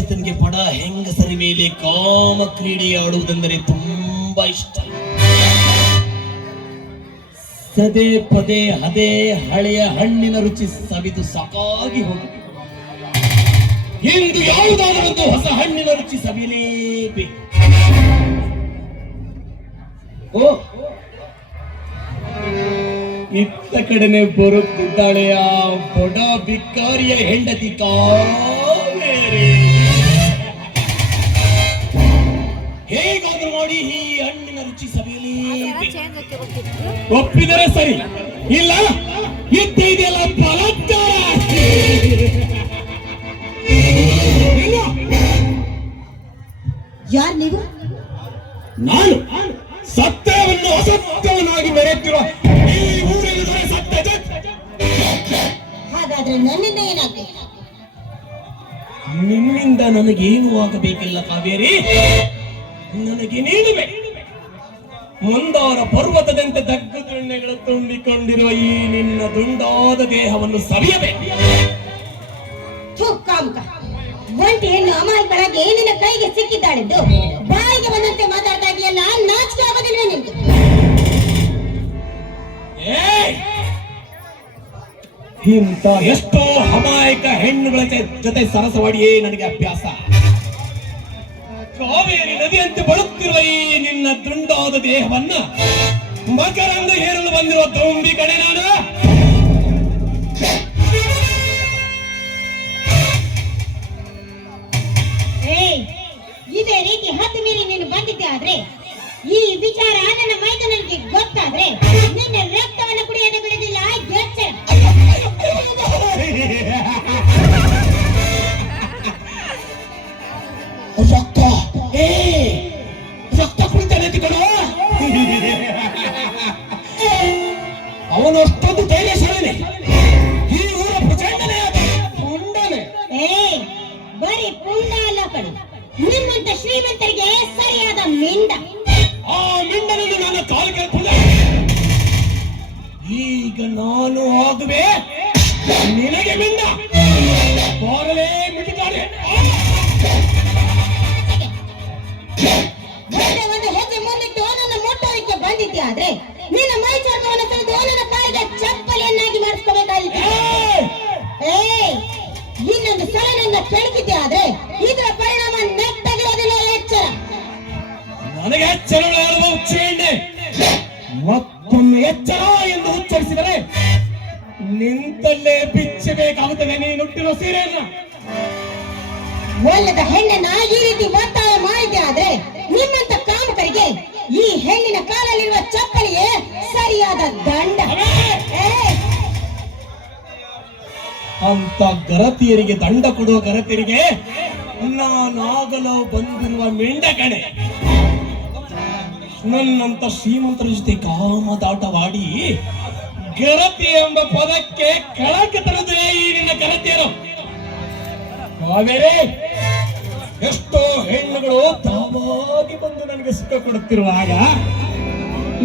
ಚೇತನ್ಗೆ ಪಡ ಹೆಂಗಸರ ಮೇಲೆ ಕಾಮ ಕ್ರೀಡೆ ಆಡುವುದೆಂದರೆ ತುಂಬಾ ಇಷ್ಟ. ಸದೆ ಪದೇ ಹದೇ ಹಳೆಯ ಹಣ್ಣಿನ ರುಚಿ ಸವಿದು ಸಾಕಾಗಿ ಹೋಗಿದೆ ಇಂದು ಯಾವುದಾದರೂ ಒಂದು ಹೊಸ ಹಣ್ಣಿನ ರುಚಿ ಸವಿಯಲೇಬೇಕು. ಓ! ಇತ್ತ ಕಡೆನೆ ಬರುತ್ತಿದ್ದಾಳೆ ಆ ಬಡ ಬಿಕ್ಕಾರಿಯ ಹೆಂಡತಿ ಕಾವೇರಿ. ಒಪ್ಪಿದರೆ ಸರಿ. ಇಲ್ಲ ಇದ್ದ ಇದೆಯಲ್ಲ ಬಲಾತ್ಕಾರ ಯಾರು ನೀವು? ನಾನು. ಸತ್ಯವನ್ನು ಅಸತ್ಯವನ್ನಾಗಿ ಮೆರೆಯುತ್ತಿರುವ ಈ ಊರಿನ ದೊರೆ ಹಾಗಾದ್ರೆ ನನ್ನಿಂದ ಏನಾಗ್ಬೇಕು? ನಿನ್ನಿಂದ ನನಗೇನು ಆಗಬೇಕಿಲ್ಲ ಕಾವೇರಿ? ನನಗೆ ನೀಡುವೆ ಮುಂದಾರ ಪರ್ವತದಂತೆ ದಗ್ಗು ದೊಣ್ಣೆಗಳು ತುಂಬಿಕೊಂಡಿರುವ ಈ ನಿನ್ನ ದುಂಡಾದ ದೇಹವನ್ನು ಸವಿಯಬೇಕು. ಒಂಟಿ ಹೆಣ್ಣು ಅಮಾಯಕಳಾಗಿ ನಿನ್ನ ಕೈಗೆ ಸಿಕ್ಕಿದ್ದಾಳಿದ್ದು ಬಾಯಿಗೆ ಬಂದಂತೆ ಮಾತಾಡ್ತಾ ಇದೆಯಲ್ಲ ನಾಚಿಕೆ ಆಗೋದಿಲ್ವೇ ನಿಂತು? ಇಂತ ಇಂಥ ಎಷ್ಟೋ ಅಮಾಯಕ ಹೆಣ್ಣುಗಳ ಜೊತೆ ಸರಸವಾಡಿಯೇ ನನಗೆ ಅಭ್ಯಾಸ. ಕಾವೇರಿ ನದಿಯಂತೆ ಬಳುತ್ತಿರುವ ಈ ನಿನ್ನ ದುಂಡಾದ ದೇಹವನ್ನ ಮಕರಂದು ಹೇರಲು ಬಂದಿರುವ ದೊಂಬಿ ಕಡೆ ನಾನು. ಇದೇ ರೀತಿ ಹತ್ತು ಮೀರಿ ನೀನು ಬಂದಿದ್ದೆ ಆದ್ರೆ, ಈ ವಿಚಾರ ನನ್ನ ಮೈದನಿಗೆ ಗೊತ್ತಾದ್ರೆ ನಿನ್ನ ಅವನು ಅಷ್ಟೊಂದು ಧೈರ್ಯಶಾಲಿನೇ ಈ ಊರ ಪ್ರಚಂಡನೇ ಆದ. ಏ ಬರೀ ಪುಂಡ ಅಲ್ಲ ಕಣು. ನಿಮ್ಮಂತ ಶ್ರೀಮಂತರಿಗೆ ಸರಿಯಾದ ಮಿಂಡ. ಆ ಮಿಂಡನನ್ನು ನನ್ನ ಕಾಲು ಕೇಳ್ಕೊಂಡೆ ಈಗ ನಾನು ಆಗುವೆ. ನಿನಗೆ ಮಿಂಡ. ಇನ್ನೊಂದು ಸಲ ನನ್ನ ಕೆಣಕಿದ್ದೆ ಆದ್ರೆ ಇದರ ಪರಿಣಾಮ ನೆಟ್ಟಗಿರೋದಿಲ್ಲ ಎಚ್ಚರ. ನನಗೆ ಎಚ್ಚರ ಮತ್ತೊಮ್ಮೆ ಎಚ್ಚರ ಎಂದು ಉಚ್ಚರಿಸಿದರೆ ನಿಂತಲ್ಲೇ ಬಿಚ್ಚಬೇಕಾಗುತ್ತದೆ ನೀನು ಹುಟ್ಟಿರೋ ಸೀರೆಯನ್ನ. ಒಲ್ಲದ ಹೆಣ್ಣನ್ನ ಈ ರೀತಿ ಒತ್ತಾಯ ಮಾಡಿದ್ದೆ ಆದ್ರೆ ನಿಮ್ಮಂತ ಕಾಮಕರಿಗೆ ಈ ಹೆಣ್ಣಿನ ಕಾಲಲ್ಲಿರುವ ಚಪ್ಪಲಿಯೇ ಸರಿಯಾದ ಅಂತ ಗರತಿಯರಿಗೆ ದಂಡ ಕೊಡುವ ಗರತಿಯರಿಗೆ ನಾನಾಗಲು ಬಂದಿರುವ ಮೆಂಡ ಕಣೆ. ನನ್ನಂತ ಶ್ರೀಮಂತರ ಜೊತೆ ಕಾಮದಾಟವಾಡಿ ಗರತಿ ಎಂಬ ಪದಕ್ಕೆ ಕಳಕ್ಕೆ ತರದೇ ಈ ನಿನ್ನ ಗರತಿಯರು. ಕಾವೇರಿ ಎಷ್ಟೋ ಹೆಣ್ಣುಗಳು ತಾವಾಗಿ ಬಂದು ನನಗೆ ಸುಖ ಕೊಡುತ್ತಿರುವಾಗ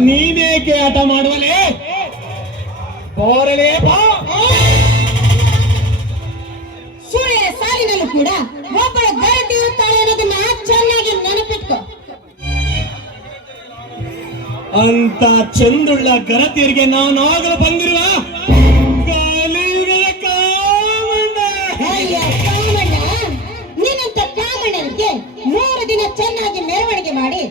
ನೀನೇಕೆ ಆಟ ಮಾಡುವಲೇ ಬಾ. ಕೂಡ ಒಬ್ಬಳು ಗರತಿ ಇರ್ತಾಳೆ ಅನ್ನೋದನ್ನ ಚೆನ್ನಾಗಿ ನೆನಪಿಟ್ಕೋ. ಅಂತ ಚಂದುಳ್ಳ ಗರತಿಯರಿಗೆ ಬಂದಿರುವ ಕಾಮಣ್ಣ ನಿನ್ನಂತ ಕಾಮಣ್ಣನಿಗೆ ಮೂರು ದಿನ ಚೆನ್ನಾಗಿ ಮೆರವಣಿಗೆ ಮಾಡಿ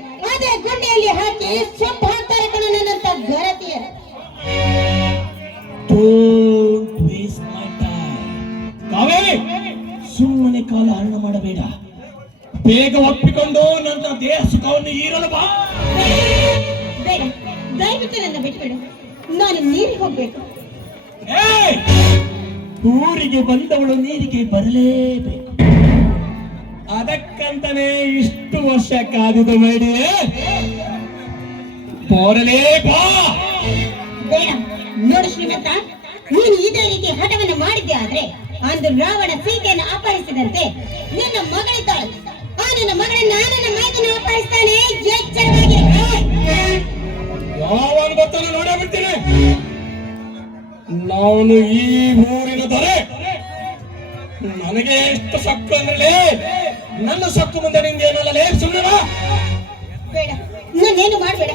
ದಯವಿಟ್ಟು ನಾನು ನೀರಿಗೆ ಹೋಗ್ಬೇಕು! ಊರಿಗೆ ಬಂದವಳು ನೀರಿಗೆ ಬರಲೇಬೇಕು. ಅದಕ್ಕಂತನೇ ಇಷ್ಟು ವರ್ಷ ಕಾದಿದ ಮೇಡಿ ಬೋರಲೇ ಬಾ! ಬೇಡ. ನೋಡು ಶ್ರೀಮಂತ ನೀನು ಇದೇ ರೀತಿ ಹಠವನ್ನು ಮಾಡಿದ್ದೆ ಆದ್ರೆ ಅಂದು ರಾವಣ ಸೀತೆಯನ್ನು ಅಪಹರಿಸಿದಂತೆ ನಿನ್ನ ಮಗಳಿದ್ದಾಳೆ. ಆ ನನ್ನ ಮಗಳನ್ನ ನನ್ನ ಮೈದನ್ನು ಅಪಹರಿಸ್ತಾನೆ. ಎಚ್ಚರವಾಗಿ. ಯಾವಾಗ ಬರ್ತಾನೆ ನೋಡೇ ಬಿಡ್ತೀನಿ ನಾನು ಈ ಊರಿನ ದೊರೆ ನನಗೆ ಎಷ್ಟು ಸಕ್ಕು ಅಂದ್ರೆ ನನ್ನ ಸಕ್ಕು ಮುಂದೆ ನಿಂಗೆ ಏನಲ್ಲ ಸುಮ್ಮನೆ ನಾನೇನು ಮಾಡಬೇಡ.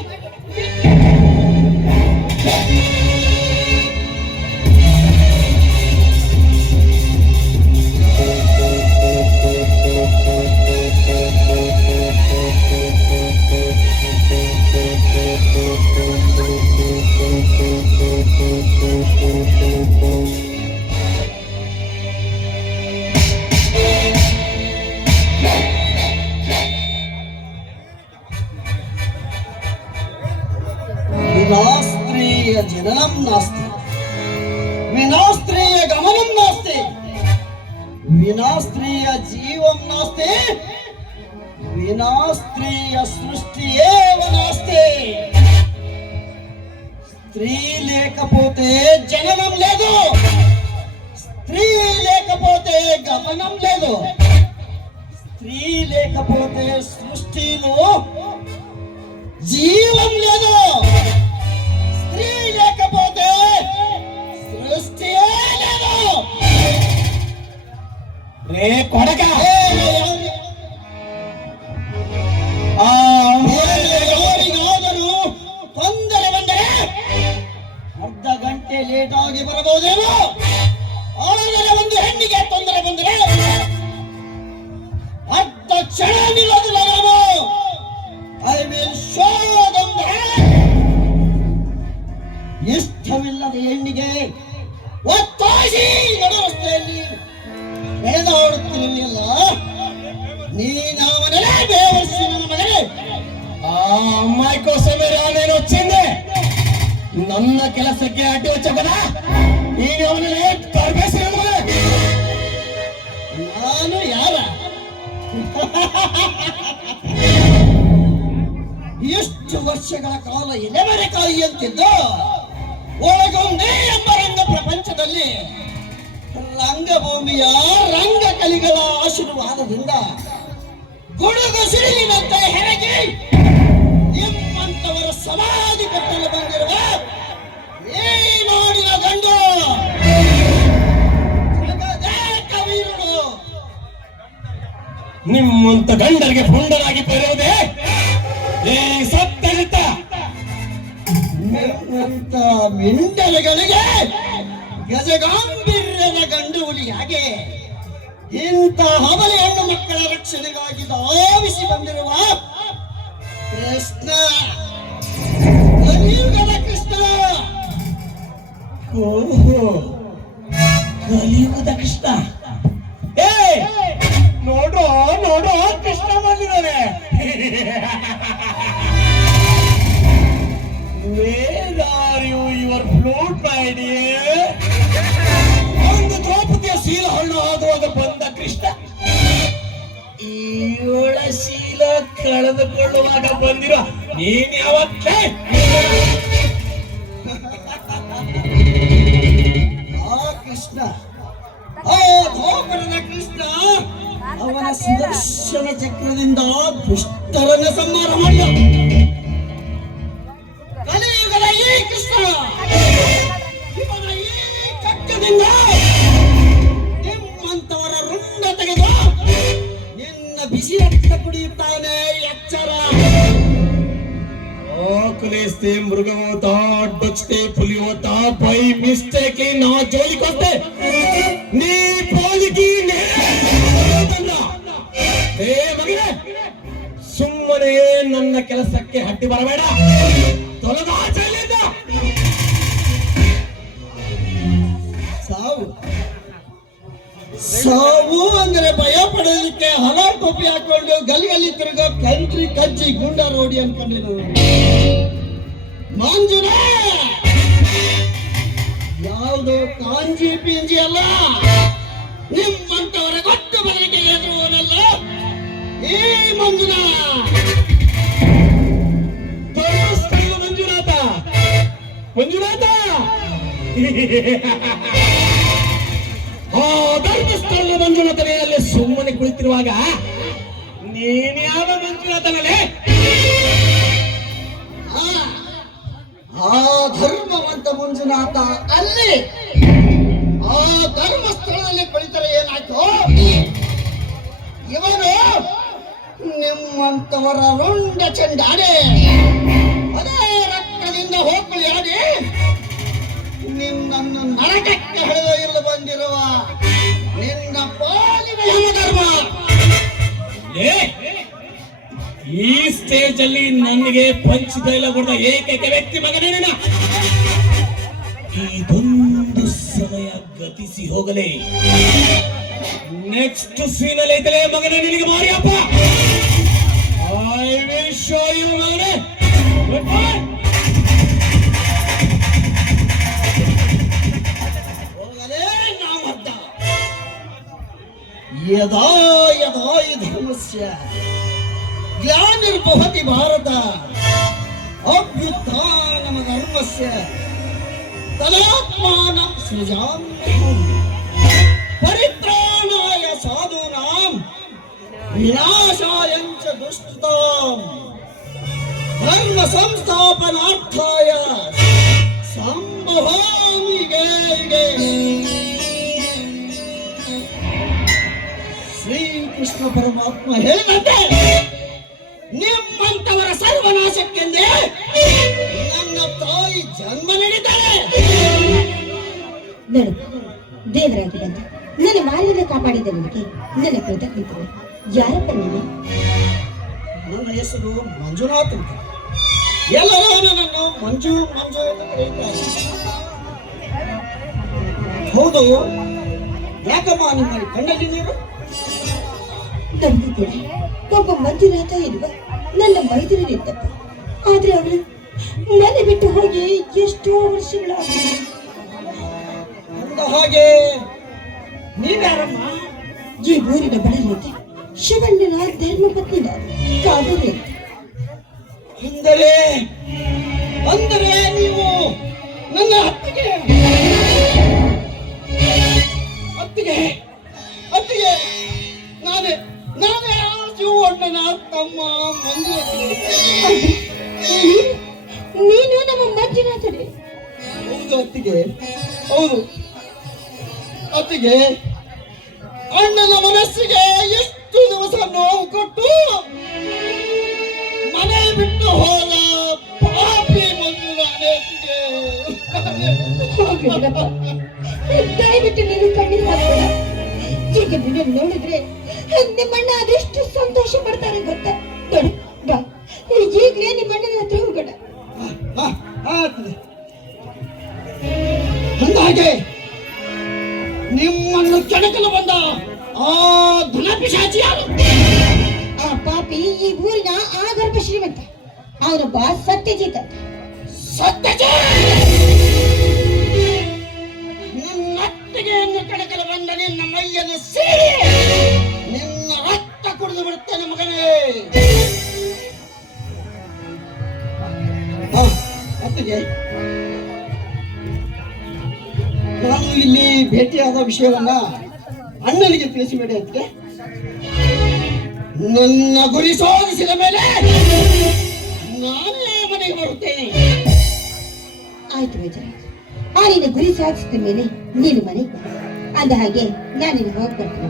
వినాస్త్రీయ గమనం నాస్తి. వినాస్త్రీయ జీవం నాస్తి. వినాస్త్రీయ సృష్టి ఏవ నాస్తి. స్త్రీ లేకపోతే జననం లేదు. స్త్రీ లేకపోతే గమనం లేదు. స్త్రీ లేకపోతే సృష్టిలో జీవం లేదు. రే కొడక ನನ್ನ ಕೆಲಸಕ್ಕೆ ಅಡ್ಡಿ ಹಚ್ಚಕದ ಈಗ ಅವನಲ್ಲಿ ತರಬೇಸಿ ನಾನು ಯಾರ? ಎಷ್ಟು ವರ್ಷಗಳ ಕಾಲ ಎಲೆಮರೆ ಕಾಯಿ ಅಂತಿದ್ದು ಒಳಗೊಂಡೇ ಎಂಬ ರಂಗ ಪ್ರಪಂಚದಲ್ಲಿ ರಂಗಭೂಮಿಯ ರಂಗ ಕಲಿಗಳ ಆಶೀರ್ವಾದದಿಂದ ಗುಡುಗು ಸಿಡಿಲಿನಂತೆ ಹೆರಗಿ, ಎಂಬಂತವರ ಸಮಾಧಿ ಕಟ್ಟಲು ಬಂದಿರುವ ನಿಮ್ಮಂತ ಗಂಡರಿಗೆ ಪುಂಡರಾಗಿ ಬರುವುದೇ? ಈ ಸತ್ತರಿತ! ಮಿಂಡಲಗಳಿಗೆ ಗಜಗಾಂಭೀರ್ಯದ ಗಂಡು ಹುಲಿಯಾಗೆ ಇಂಥ ಹಬಲಿ ಹೆಣ್ಣು ಮಕ್ಕಳ ರಕ್ಷಣೆಗಾಗಿ ಧಾವಿಸಿ ಬಂದಿರುವ ಕೃಷ್ಣ. ಓಹೋ ಕಲಿಯುಗದ ಕೃಷ್ಣ. ಏ ನೋಡು ನೋಡು ಕೃಷ್ಣ ಬಂದಿದ್ದಾನೆ. Where are your your flute, my dear? ಒಂದು ದ್ರೌಪದಿಯ ಸೀಲ ಹಣ್ಣು ಆಗುವಾಗ ಬಂದ ಕೃಷ್ಣ. ಇವಳ ಶೀಲ ಕಳೆದುಕೊಳ್ಳುವಾಗ ಬಂದಿರೋ ನೀನ್ ಯಾವತ್ತೇ? ಕೃಷ್ಣ. ಓ ಗೋಪುರದ ಕೃಷ್ಣ ಅವನ ಸುದರ್ಶನ ಚಕ್ರದಿಂದ ದುಷ್ಟರನ್ನ ಸಂಹಾರ ಮಾಡಿದ ಕಲಿಯುಗದ ಈ ಕೃಷ್ಣ. ಇವನ ಈ ಚಕ್ರದಿಂದ ನಿಮ್ಮಂತವರ ರುಂಡ ತೆಗೆದು ನಿನ್ನ ಬಿಸಿ ರಕ್ತ ಕುಡಿಯುತ್ತಾನೆ ಎಚ್ಚರ. ಓ ಮೃಗ ಹೋತಾ ಸಾವು ಅಂದ್ರೆ ಭಯ ಪಡೋದಕ್ಕೆ ಹಲ ಟೋಪಿ ಹಾಕೊಂಡು ಗಲಿಯಲ್ಲಿ ತಿರುಗೋ ಕಂತ್ರಿ ಕಜ್ಜಿ ಗುಂಡ ರೋಡಿ ಅನ್ಕೊಂಡೆ ಮಂಜುನ! ಯಾವುದು ಕಾಂಜಿ ಪಿಂಜಿ ಅಲ್ಲ? ನಿಮ್ಮಂತವರ ಗೊತ್ತು ಬರಲಿಕ್ಕೆ ಎದುರುವನಲ್ಲ ಈ ಮಂಜುನ! ಮಂಜುನಾಥ! ಮಂಜುನಾಥ! ಮಂಜುನಾಥ ಕಲ್ಲು ಮಂಜುನಾಥನೇ ಅಲ್ಲಿ ಸುಮ್ಮನೆ ಕುಳಿತಿರುವಾಗ ನೀನ್ಯಾವ ಮಂಜುನಾಥನಲ್ಲೇ? ಆ ಧರ್ಮವಂತ ಮಂಜುನಾಥ ಅಲ್ಲಿ ಆ ಧರ್ಮಸ್ಥಳದಲ್ಲಿ ಕುಳಿತರೆ ಏನಾಯ್ತು? ಇವನು ನಿಮ್ಮಂತವರ ರುಂಡ ಚಂಡಾಡೆ, ಅದೇ ರಕ್ತದಿಂದ ಹೋಗಲಿ ಆಡಿ ನಿನ್ನನ್ನು ನರಕಕ್ಕೆ ಹೇಳಿದ ಸ್ಟೇಜ್ ಅಲ್ಲಿ ನನಗೆ ಪಂಚ್ ಡೈಲಾಗ್ ಕೊಡ್ದ ಏಕೈಕ ವ್ಯಕ್ತಿ ಮಗನೇನ ನೀನ. ಇದೊಂದು ಸಮಯ ಗತಿಸಿ ಹೋಗಲೇ. ನೆಕ್ಸ್ಟ್ ಸೀನ್ ಅಲ್ಲಿ ಐತಲೇ ಮಗನೇ ನಿನಗೆ Mariyappa. I will show you ಮಗನೇ. ಯದಾ ಯದಾ ಧರ್ಮಸ್ಯ ग्लानिर्भवति भारत। अभ्युत्थानमधर्मस्य तदात्मान सृजामि परित्राणाय साधूनां विनाशाय च दुष्टताम् धर्मसंस्थापनार्थाय संभवामि गे श्री कृष्ण परमात्मा, हे नंदे ಸರ್ವನಾಶಕ್ಕೆಂದೇ ನನ್ನ ತಾಯಿ ಜನ್ಮ ನೀಡಿದ್ದಾರೆ ನೋಡು ದೇವರಾಗಿ ಬಂದು. ನನ್ನ ಬಾಲ್ಯದ ಕಾಪಾಡಿದವರಿಗೆ ನನ್ನ ಕೃತಜ್ಞತೆ ಯಾರಪ್ಪ ನೀನು ನನ್ನ ಹೆಸರು ಮಂಜುನಾಥ್ ಅಂತ. ಎಲ್ಲರೂ ನನ್ನನ್ನು ಮಂಜು ಮಂಜು ಎಂದು ಕರೆಯುತ್ತಾರೆ ಹೌದು. ಯಾಕಮ್ಮ ನಿಮ್ಮ ಕಣ್ಣಲ್ಲಿ ನೀರು ಕೂಡ ಒಬ್ಬ ಮಂಜುನಾಥ ಇರುವ ನನ್ನ ಮೈದುನರಿದ್ದಪ್ಪ ಆದ್ರೆ ಅವಳು ಮನೆ ಬಿಟ್ಟು ಹೋಗಿ ಎಷ್ಟೋ ವರ್ಷಗಳ ಹಾಗೆ ನೀವ್ಯಾರಮ್ಮ ಈ ಊರಿನ ಬಡವರಿಗೆ ಶಿವಣ್ಣನ ಧರ್ಮ ಪತ್ನಿ ನಾನು ಕಾವೇರಿ. ಅಂದರೆ ಅಂದರೆ ನೀವು ನನ್ನ ಅತ್ತಿಗೆ? ನೀನು- ನಮ್ಮ ಮಂಜುನಾಥನೇ. ಹೌದು ಅತ್ತಿಗೆ. ಹೌದು. ಅತ್ತಿಗೆ ಅಣ್ಣನ ಮನಸ್ಸಿಗೆ ಎಷ್ಟು ದಿವಸ ನೋವು ಕೊಟ್ಟು ಮನೆ ಬಿಟ್ಟು ಹೋದ ಪಾಪಿ ಮಂಜು ನಾನೇ ಅತ್ತಿಗೆ. ಹೋಗಿ ಬಿಡಪ್ಪ. ದಯವಿಟ್ಟು ನೀನು ಕಣ್ಣೀರು ಹಾಕ್ಬೇಡ. ಈಗ ನಿನ್ನ ನೋಡಿದ್ರೆ ನಿಮ್ಮಣ್ಣ ಅದೆಷ್ಟು ಸಂತೋಷ ಪಡ್ತಾರೆ ಗೊತ್ತಾ? ಊರಿನ ಆಗರ್ಭ ಶ್ರೀಮಂತ. ಅವನೊಬ್ಬ ಸತ್ಯಜಿತ್ ಅಂತ. ನನ್ನ ನಿನ್ನತ್ತಿಗೆಯನ್ನು ಅನ್ನ ಬಂದ ನಿನ್ನ ಮೈಯನ್ನು ಸೇರಿ! ನಿನ್ನ ರಕ್ತ ಕುಡಿದು ಬಿಡುತ್ತೇನೆ ಮಗನೇ! ಅತ್ತಿಗೆ. ನಾನು ಇಲ್ಲಿ ಭೇಟಿಯಾದ ವಿಷಯವನ್ನ ಅಣ್ಣನಿಗೆ ತಿಳಿಸಿಬೇಡಿ ಅತ್ತಿಗೆ. ನನ್ನ ಗುರಿ ಸಾಧಿಸಿದ ಮೇಲೆ ನಾನೇ ಮನೆಗೆ ಬರುತ್ತೇನೆ. ಆಯ್ತು ಬೇಜಾರ ಆ ನಿನ್ನ ಗುರಿ ಸಾಧಿಸಿದ ಮೇಲೆ ನೀನು ಮನೆ ಅದ ಅಂದ ಹಾಗೆ ನಾನು ನಿನ್ನ ಹೋಗಿ ಬರ್ತೀನಿ.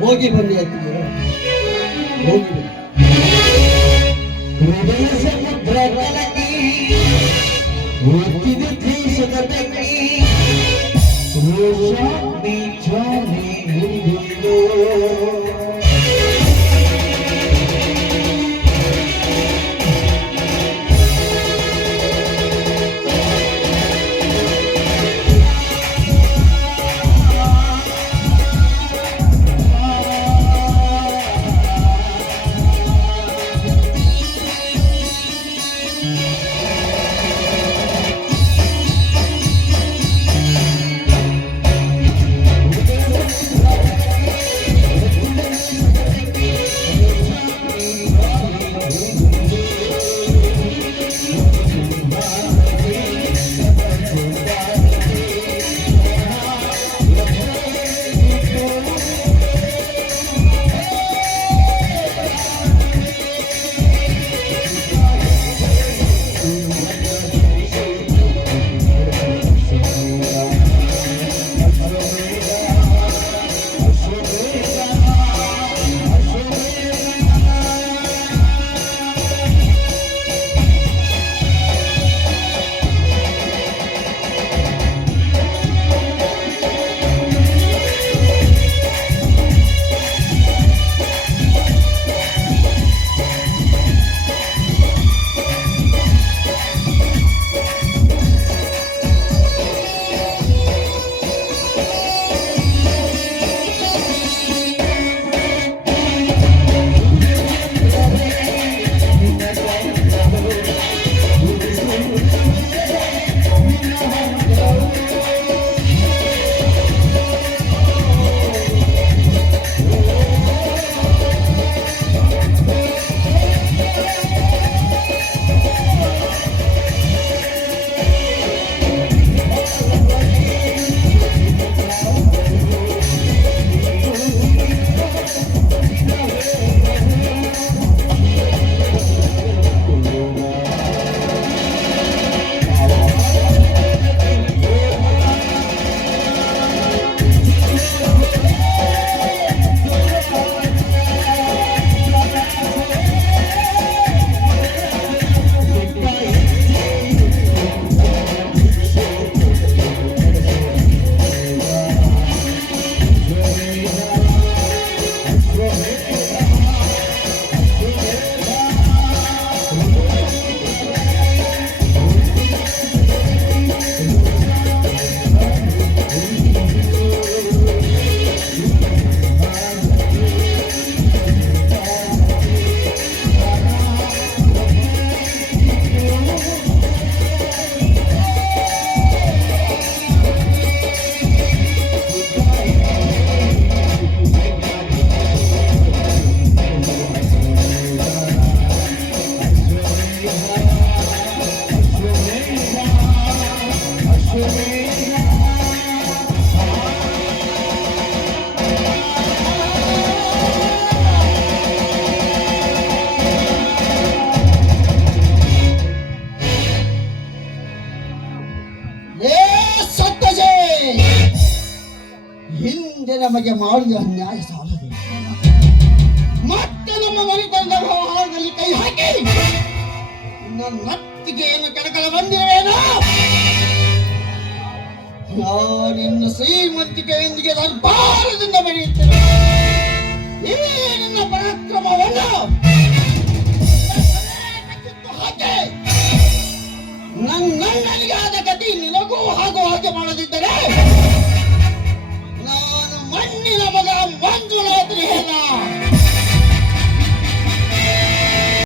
ಹೋಗಿ ಬನ್ನಿ ಅಂತ ಹೋಗಿ ಬನ್ನಿ. ಹೃದಯ ಸಮುದ್ರ ಕಲಕಿ ಹುಟ್ಟಿದ ದೇಶದ ಬೆಂಕಿ ನಮಗೆ ಅನ್ಯಾಯ ಸಾಲದು ಮತ್ತೆ ನಮ್ಮ ಮನೆತನದ ವ್ಯವಹಾರದಲ್ಲಿ ಕೈ ಹಾಕಿ. ನನ್ನ ನತ್ತಿಗೆ ಏನು ಕಣಕಲ ಬಂದಿರುವೇನೋ ನಾನಿನ್ನು ಶ್ರೀಮಂತಿಕೆಯೊಂದಿಗೆ ಭಾರದಿಂದ ಬೆಳೆಯುತ್ತೇನೆ ನಿನ್ನ ಪರಾಕ್ರಮವನ್ನು ಕಿತ್ತು ಹಾಕಿ. ನನ್ನಣ್ಣನಿಗೆ ಆದ ಗತಿ ನಿನಗೂ ಹಾಗೂ ಹಾಗೆ ಮಾಡದಿದ್ದರೆ தன்னிலவதால் வாங்குவாதிரிகளா